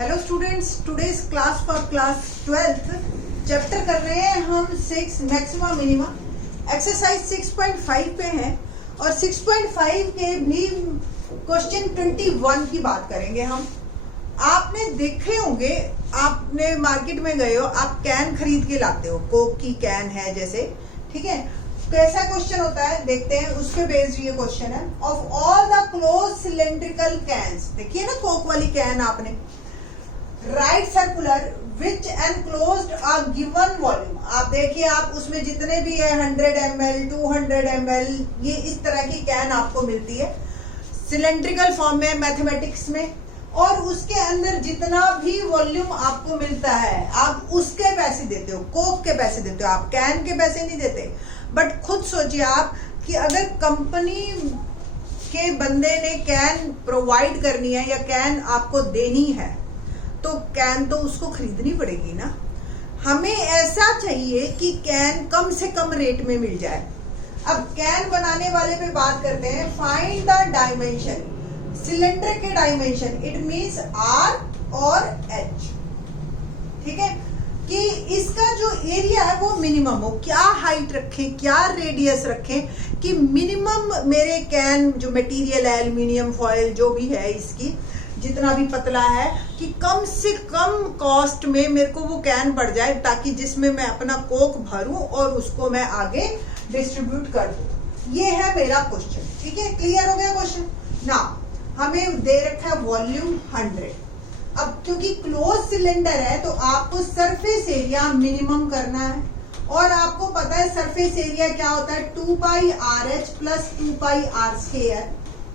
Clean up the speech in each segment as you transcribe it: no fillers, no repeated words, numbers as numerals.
Hello students, today's class for class 12th chapter कर रहे हैं हम 6 मैक्सिमा मिनिमा। एक्सरसाइज 6.5 पे हैं और 6.5 के भी क्वेश्चन 21 की बात करेंगे हम। आपने देखे होंगे, आपने मार्केट में गए हो, आप कैन खरीद के लाते हो, कोक की कैन है जैसे, ठीक है। कैसा क्वेश्चन होता है देखते हैं, उस पे बेस्ड ये क्वेश्चन है। Of all the close cylindrical cans, देखिए ना कोक वाली कैन आपने, right circular which enclosed a given volume. आप देखिए, आप उसमें जितने भी है 100 ml 200 ml, ये इस तरह की कैन आपको मिलती है सिलेंड्रिकल फॉर्म में मैथमेटिक्स में, और उसके अंदर जितना भी वॉल्यूम आपको मिलता है आप उसके पैसे देते हो, कोक के पैसे देते हो, आप कैन के पैसे नहीं देते। बट खुद सोचिए आप कि अगर कंपनी के बंदे ने कैन प्रोवाइड करनी है या कैन आपको देनी है तो कैन तो उसको खरीदनी पड़ेगी ना। हमें ऐसा चाहिए कि कैन कम से कम रेट में मिल जाए। अब कैन बनाने वाले पे बात करते हैं। फाइंड द डायमेंशन, सिलेंडर के डायमेंशन, इट मींस आर और एच, ठीक है, कि इसका जो एरिया है वो मिनिमम हो। क्या हाइट रखें, क्या रेडियस रखें कि मिनिमम मेरे कैन जो मटेरियल है, एल्युमिनियम फॉयल जो भी है, इसकी जितना भी पतला है, कि कम से कम कॉस्ट में मेरे को वो कैन पड़ जाए, ताकि जिसमें मैं अपना कोक भरूं और उसको मैं आगे डिस्ट्रीब्यूट कर दूं। ये है मेरा क्वेश्चन, ठीक है। क्लियर हो गया क्वेश्चन ना। हमें दे रखा है वॉल्यूम 100। अब क्योंकि क्लोज सिलेंडर है तो आपको सरफेस एरिया मिनिमम करना है, और आपको पता है सरफेस एरिया क्या होता है, 2 pi r h plus 2 pi r square,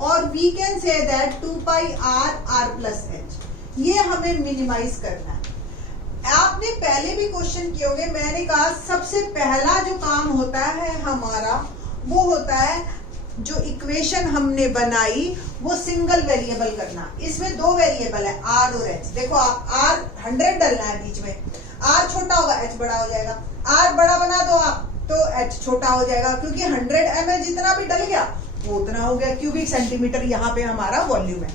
और we can say that 2 pi r r plus h. ये हमें मिनिमाइज करना है। आपने पहले भी क्वेश्चन किए होंगे, मैंने कहा सबसे पहला जो काम होता है हमारा वो होता है जो इक्वेशन हमने बनाई वो सिंगल वेरिएबल करना। इसमें 2 वेरिएबल है, आर और एच। देखो आप आर 100 डलना है बीच में, आर छोटा होगा एच बड़ा हो जाएगा, आर बड़ा बना दो आप तो एच छोटा हो जाएगा, क्योंकि 100 ml जितना भी डल गया वो उतना हो गया। क्यूबिक सेंटीमीटर यहाँ पे हमारा वॉल्यूम है,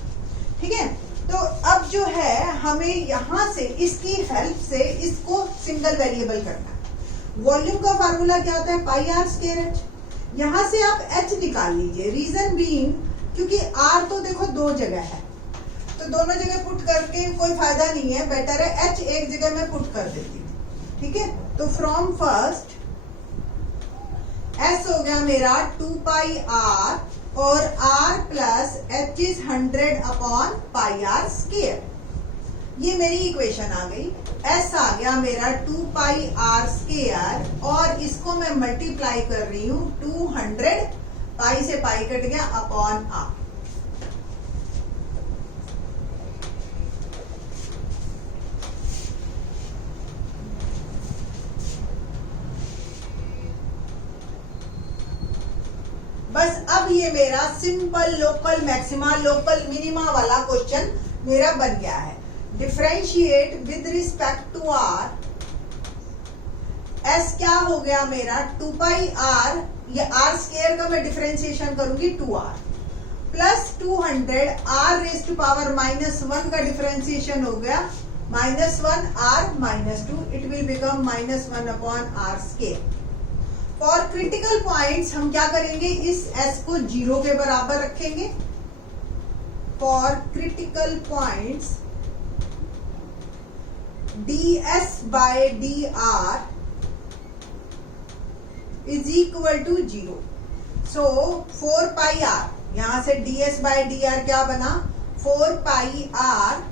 ठीक है। तो अब जो है हमें यहाँ से इसकी हेल्प से इसको सिंगल वेरिएबल करना है। वॉल्यूम का फार्मूला क्या होता है, पाई आर स्क्वायर एच। यहाँ से आप एच निकाल लीजिए, रीजन बीइंग क्योंकि आर तो देखो 2 जगह है, तो दोनों जगह पुट करके कोई फायदा नहीं है, बेटर है एच एक जगह में पुट कर देती हूँ, ठीक है। तो फ्रॉम फर्स्ट एस हो गया मेरा 2 पाई आर, और r plus h is 100 upon pi r square. ये मेरी इक्वेशन आ गई। एस आ गया मेरा 2 पाई आर स्क्वायर, और इसको मैं मल्टीप्लाई कर रही हूं 200, पाई से पाई कट गया, अपॉन आर। बस अब ये मेरा simple local maxima local minima वाला क्वेश्चन मेरा बन गया है। Differentiate with respect to r. S क्या हो गया मेरा 2 पाई आर, ये आर स्क्वायर का मैं डिफरेंशिएशन करूंगी 2r plus 200 r raise to power -1 का डिफरेंशिएशन हो गया -1 r -2, it will become -1 upon r square. For critical points हम क्या करेंगे, इस s को 0 के बराबर रखेंगे। For critical points ds by dr is equal to 0। So 4 pi r, यहां से ds बाय dr क्या बना, 4 pi r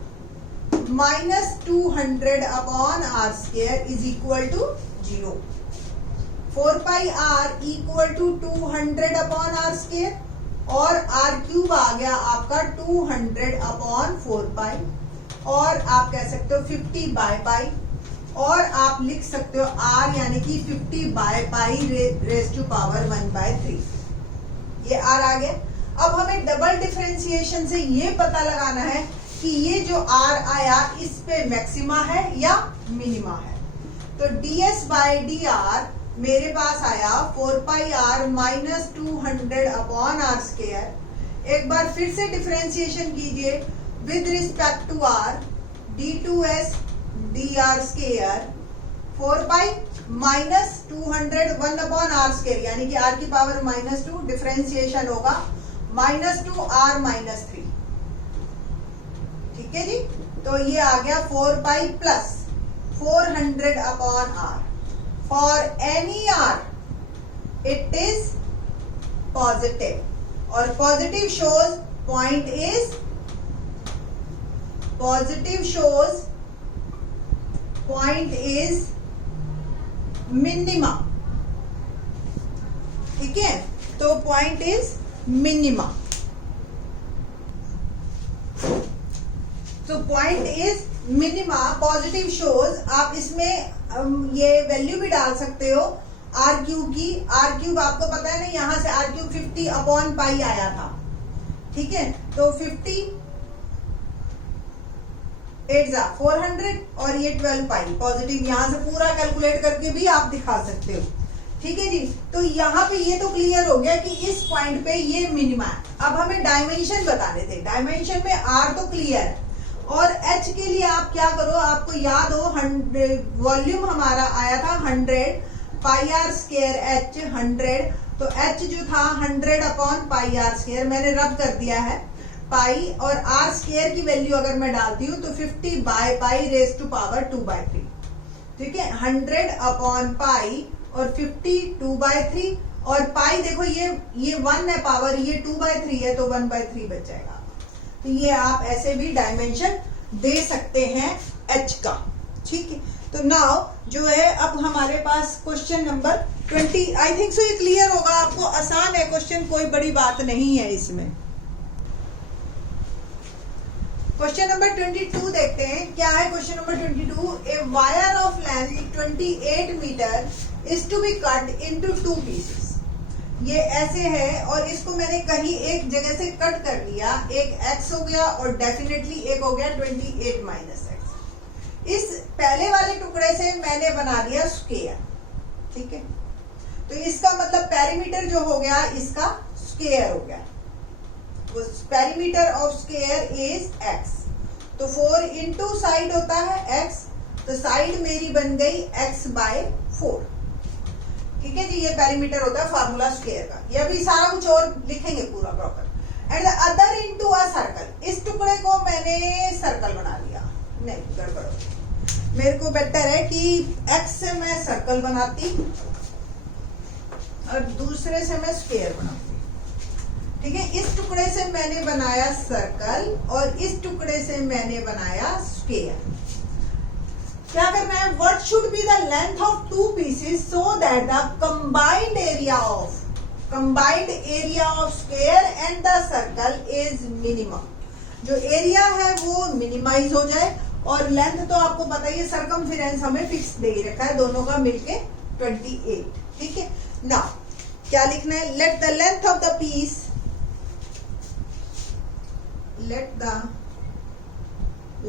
-200 upon r square is equal to 0। 4 pi r equal to 200 upon r square, और r cube आ गया आपका 200 upon 4 पाई, और आप कह सकते हो 50 बाय पाई, और आप लिख सकते हो आर यानी कि 50 by pi raise to power 1/3। ये आर आ गया। अब हमें डबल डिफरेंशिएशन से ये पता लगाना है कि ये जो आर आया इस पे मैक्सिमा है या मिनिमा है। तो ds बाय dr मेरे पास आया 4 pi r -200 upon r square. एक बार फिर से डिफरेंशिएशन कीजिए with respect to r, d2s dr square 4 pi minus 200 1 upon r square, यानी कि r की पावर -2, डिफरेंशिएशन होगा -2 r -3। ठीक है जी, तो ये आ गया 4 pi plus 400 upon r। For any r it is positive, और positive shows point is minima. ठीक है, तो पॉइंट इज मिनिमा, तो point is minima positive shows. आप इसमें ये वैल्यू भी डाल सकते हो आर क्यूब की। आर क्यूब आपको पता है ना, यहां से आर क्यूब 50 अपॉन पाई आया था। ठीक है, तो 50 8 400 और ये 12 पाई पॉजिटिव, यहां से पूरा कैलकुलेट करके भी आप दिखा सकते हो। ठीक है जी, तो यहाँ पे ये तो क्लियर हो गया कि इस पॉइंट पे ये मिनिमा है। अब हमें डायमेंशन बताने थे। डायमेंशन में आर तो क्लियर है, और एच के लिए आप क्या करो, आपको याद हो वॉल्यूम हमारा आया था 100 पाई आर स्केयर एच 100, तो एच जो था 100 अपॉन पाई आर स्केयर, मैंने रब कर दिया है पाई, और आर स्केयर की वैल्यू अगर मैं डालती हूँ तो 50 by pi raise to power 2/3। ठीक है, 100 अपॉन पाई और 50 2/3, और पाई देखो ये 1 है पावर, ये 2/3 है, तो 1/3 बच जाएगा। तो ये आप ऐसे भी डायमेंशन दे सकते हैं एच का। ठीक है, तो नाउ जो है अब हमारे पास question number 20, I think so ये क्लियर होगा आपको, आसान है क्वेश्चन, कोई बड़ी बात नहीं है इसमें। क्वेश्चन नंबर 22 देखते हैं, क्या है question number 22। A wire of length 28 metre is to be cut into 2 pieces. ये ऐसे है, और इसको मैंने कहीं एक जगह से कट कर लिया, एक x हो गया और डेफिनेटली एक हो गया 28 माइनस x। इस पहले वाले टुकड़े से मैंने बना लिया स्क्वायर। ठीक है, तो इसका मतलब पेरीमीटर जो हो गया इसका स्क्वायर हो गया, perimeter of square is x। तो 4 इंटू साइड होता है x, तो साइड मेरी बन गई x/4। ठीक है जी, ये पेरीमीटर होता है फार्मूला स्क्वायर का। ये अभी सारा कुछ और लिखेंगे पूरा proper. And the other into a circle, इस टुकड़े को मैंने सर्कल बना लिया। नहीं, गड़बड़ हो गई। मेरे को बेटर है कि x से मैं सर्कल बनाती और दूसरे से मैं स्क्वायर बनाती। ठीक है, इस टुकड़े से मैंने बनाया सर्कल और इस टुकड़े से मैंने बनाया स्क्वायर। क्या करना है, what should be the length of 2 pieces so that the combined area of square and the circle is minimum. जो एरिया है वो मिनिमाइज हो जाए, और लेंथ तो आपको पता ही है, सर्कमफेरेंस हमें फिक्स दे रखा है दोनों का मिलके 28। ठीक है, नाउ क्या लिखना है, let the length of the piece, let the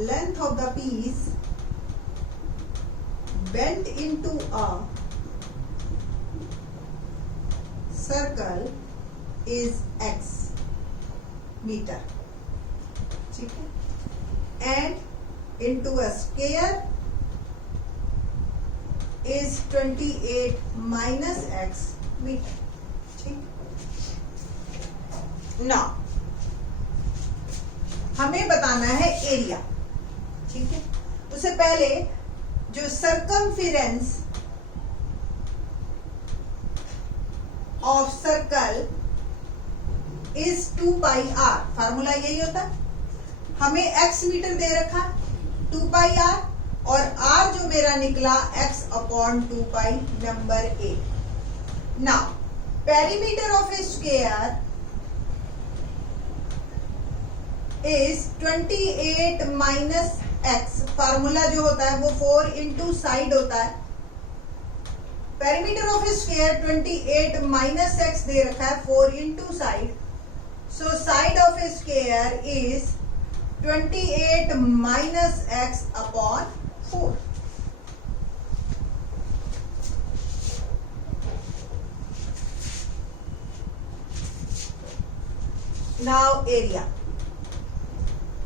length of the piece bent into a circle is x meter. ठीक है, and into a square is 28 minus x meter. ठीक, now हमें बताना है एरिया। ठीक है, उससे पहले जो circumference of circle is 2 pi r, formula यही होता है। हमें x मीटर दे रखा 2 पाई आर, और r जो मेरा निकला x upon 2 pi number 8। Now perimeter of A square is 28 minus x, formula जो होता है वो 4 इंटू साइड होता है। Perimeter of square 28 minus x दे रखा है 4 into side, so side of square is 28 minus x upon 4। Now area,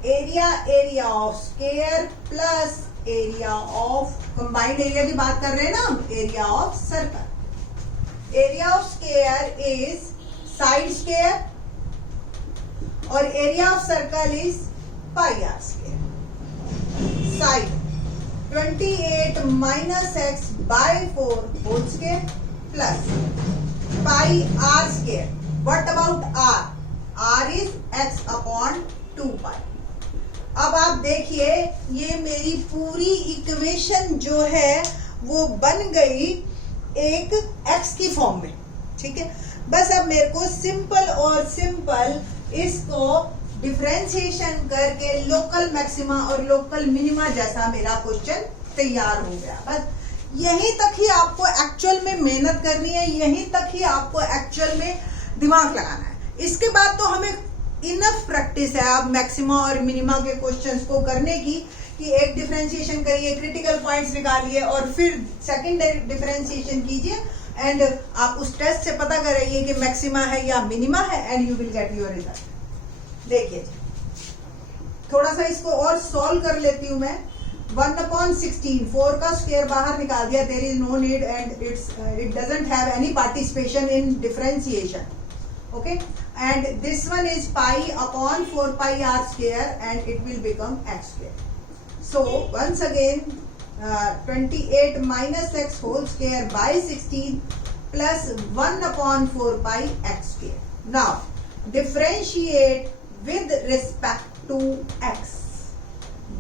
area of square plus area of, combined area की बात कर रहे हैं ना हम, area of circle. Area of square is side square और area of circle is pi r square. Side 28 minus x by 4 whole square plus pi r square. What about r? R is x upon 2 pi. अब आप देखिए ये मेरी पूरी equation जो है वो बन गई एक एक्स की फॉर्म में, ठीक है। बस अब मेरे को सिंपल और सिंपल इसको डिफरेंशिएशन करके लोकल मैक्सिमा और लोकल मिनिमा जैसा मेरा क्वेश्चन तैयार हो गया। बस यहीं तक ही आपको एक्चुअल में मेहनत करनी है, यहीं तक ही आपको एक्चुअल में दिमाग लगाना है। इसके बाद तो हमें इनफ प्रैक्टिस है आप मैक्सिमा और मिनिमा के क्वेश्चंस को करने की, कि एक डिफरेंशिएशन करिए, क्रिटिकल पॉइंट्स निकालिए और फिर सेकंड डिफरेंशिएशन कीजिए एंड आप उस टेस्ट से पता करिए कि मैक्सिमा है या मिनिमा है and you will get your result. देखिए थोड़ा सा इसको और सॉल्व कर लेती हूं मैं। 1/16, 4 का स्क्वायर बाहर निकाल दिया, there is no need and it doesn't have any participation in differentiation, okay, and this one is pi upon 4 pi r square and it will become x square. So once again 28 minus x whole square by 16 plus 1 upon 4 pi x square. Now differentiate with respect to x.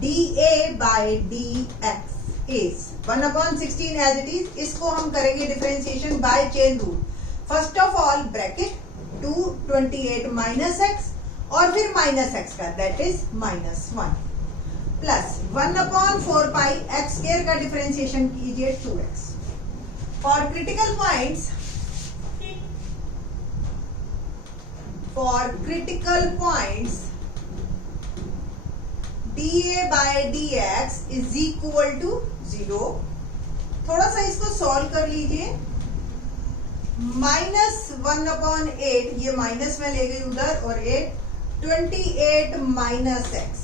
dA by dx is 1/16 as it is. इसको हम करेंगे differentiation by chain rule. First of all bracket 28 minus x और फिर minus x का, that is -1 plus 1/4 pi x square का differentiation कीजिए 2x। For critical points dA by dx is equal to 0। थोड़ा सा इसको सॉल्व कर लीजिए। -1/8, ये माइनस में ले गई उधर, और 28 माइनस एक्स,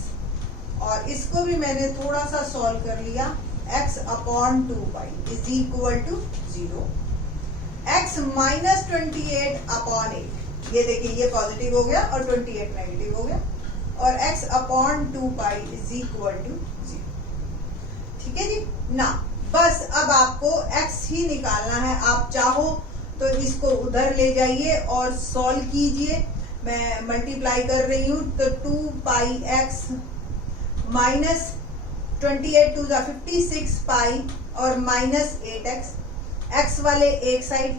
और इसको भी मैंने थोड़ा सा सॉल्व कर लिया। x upon 2 pi is equal to 0। x minus 28 upon 8, ये देखिए ये पॉजिटिव हो गया और 28 नेगेटिव हो गया, और x upon 2 pi is equal to 0। ठीक है जी ना। बस अब आपको x ही निकालना है। आप चाहो तो इसको उधर ले जाइए और सॉल्व कीजिए। मैं मल्टीप्लाई कर रही हूं तो 2 पाई एक्स माइनस 28 2 56 पाई और माइनस 8x, एक्स वाले एक साइड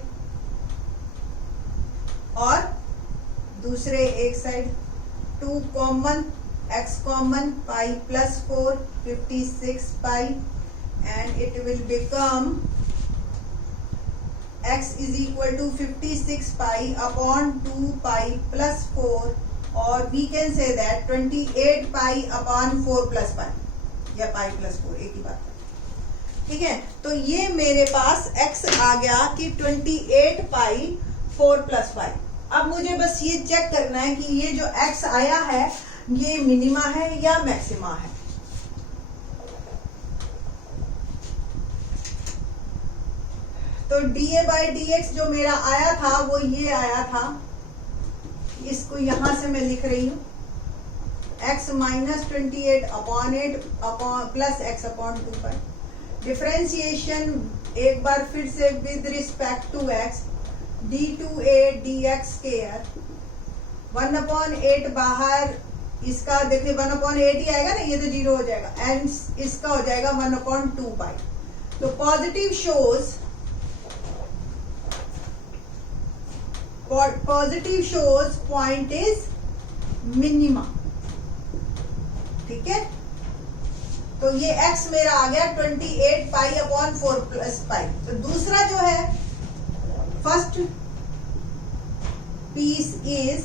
और दूसरे एक side, 2 common, x common, pi plus 4 56 pi and it will become x is equal to 56 pi upon 2 pi plus 4, और we can say that 28 pi upon 4 plus pi या pi plus 4 एक ही बात है। ठीक है, तो ये मेरे पास x आ गया कि 28 pi 4 plus pi। अब मुझे बस ये चेक करना है कि ये जो x आया है ये मिनिमा है या मैक्सिमा है। तो dA by dx जो मेरा आया था वो ये आया था, इसको यहां से मैं लिख रही हूं, x minus 28 upon 8 plus x upon 2 pi. Differentiation एक बार फिर से with respect to x, d2a dx square 1/8 बाहर, इसका देखिए 1/8 ही आएगा ना, ये तो 0 हो जाएगा, एंड इसका हो जाएगा 1/2 पाई। तो positive shows point is minima. ठीक है, तो ये x मेरा आ गया 28 पाई अपॉन 4 प्लस पाई। तो दूसरा जो है, first piece is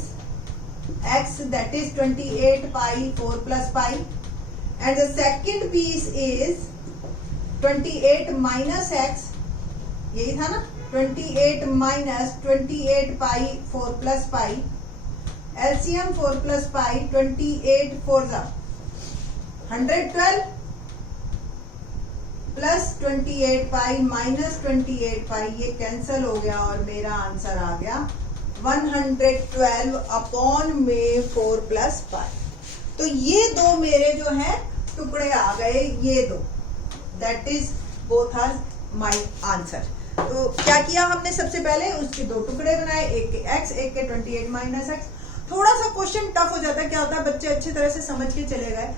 x that is 28 pi 4 plus pi, and the second piece is 28 minus x, यही था ना, 28 minus 28 pi 4 plus pi, LCM 4 plus pi, 28 4 112 plus 28 pi minus 28 पाई, ये कैंसल हो गया और मेरा आंसर आ गया 112 अपॉन में 4 प्लस पाई। तो ये दो मेरे जो है टुकड़े आ गए, ये दो, that is both are my answer. तो क्या किया हमने, सबसे पहले उसके दो टुकड़े बनाए, एक के x एक के 28 माइनस x। थोड़ा सा क्वेश्चन टफ हो जाता है, क्या होता है बच्चे अच्छी तरह से समझ के चले गए,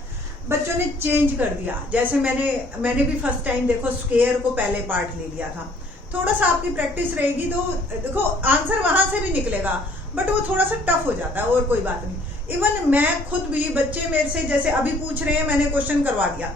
बच्चों ने चेंज कर दिया। जैसे मैंने भी फर्स्ट टाइम देखो स्क्वायर को पहले पार्ट ले लिया था। थोड़ा सा आपकी प्रैक्टिस रहेगी तो देखो आंसर वहां से भी निकलेगा, बट वो थोड़ा सा टफ हो जाता है, और कोई बात नहीं। इवन मैं खुद भी, बच्चे मेरे से जैसे अभी पूछ रहे हैं, मैंने क्वेश्चन करवा दिया,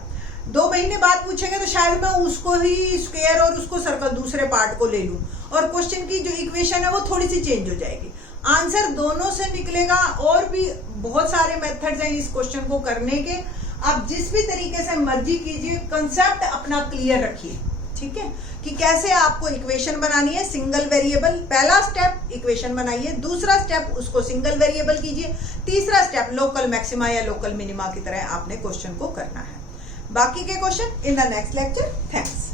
2 महीने बाद पूछेंगे तो शायद मैं उसको ही स्क्वायर और उसको सर्कल दूसरे पार्ट को ले लूं, और क्वेश्चन की जो इक्वेशन है वो थोड़ी सी चेंज हो जाएगी, आंसर दोनों से निकलेगा। और भी बहुत सारे मेथड्स हैं इस क्वेश्चन को करने के, आप जिस भी तरीके से मर्जी कीजिए, कंसेप्ट अपना क्लियर रखिए, ठीक है, कि कैसे आपको इक्वेशन बनानी है सिंगल वेरिएबल। पहला स्टेप इक्वेशन बनाइए, दूसरा स्टेप उसको सिंगल वेरिएबल कीजिए, तीसरा स्टेप लोकल मैक्सिमा या लोकल मिनिमा की तरह आपने क्वेश्चन को करना है। बाकी के question in the next lecture. Thanks.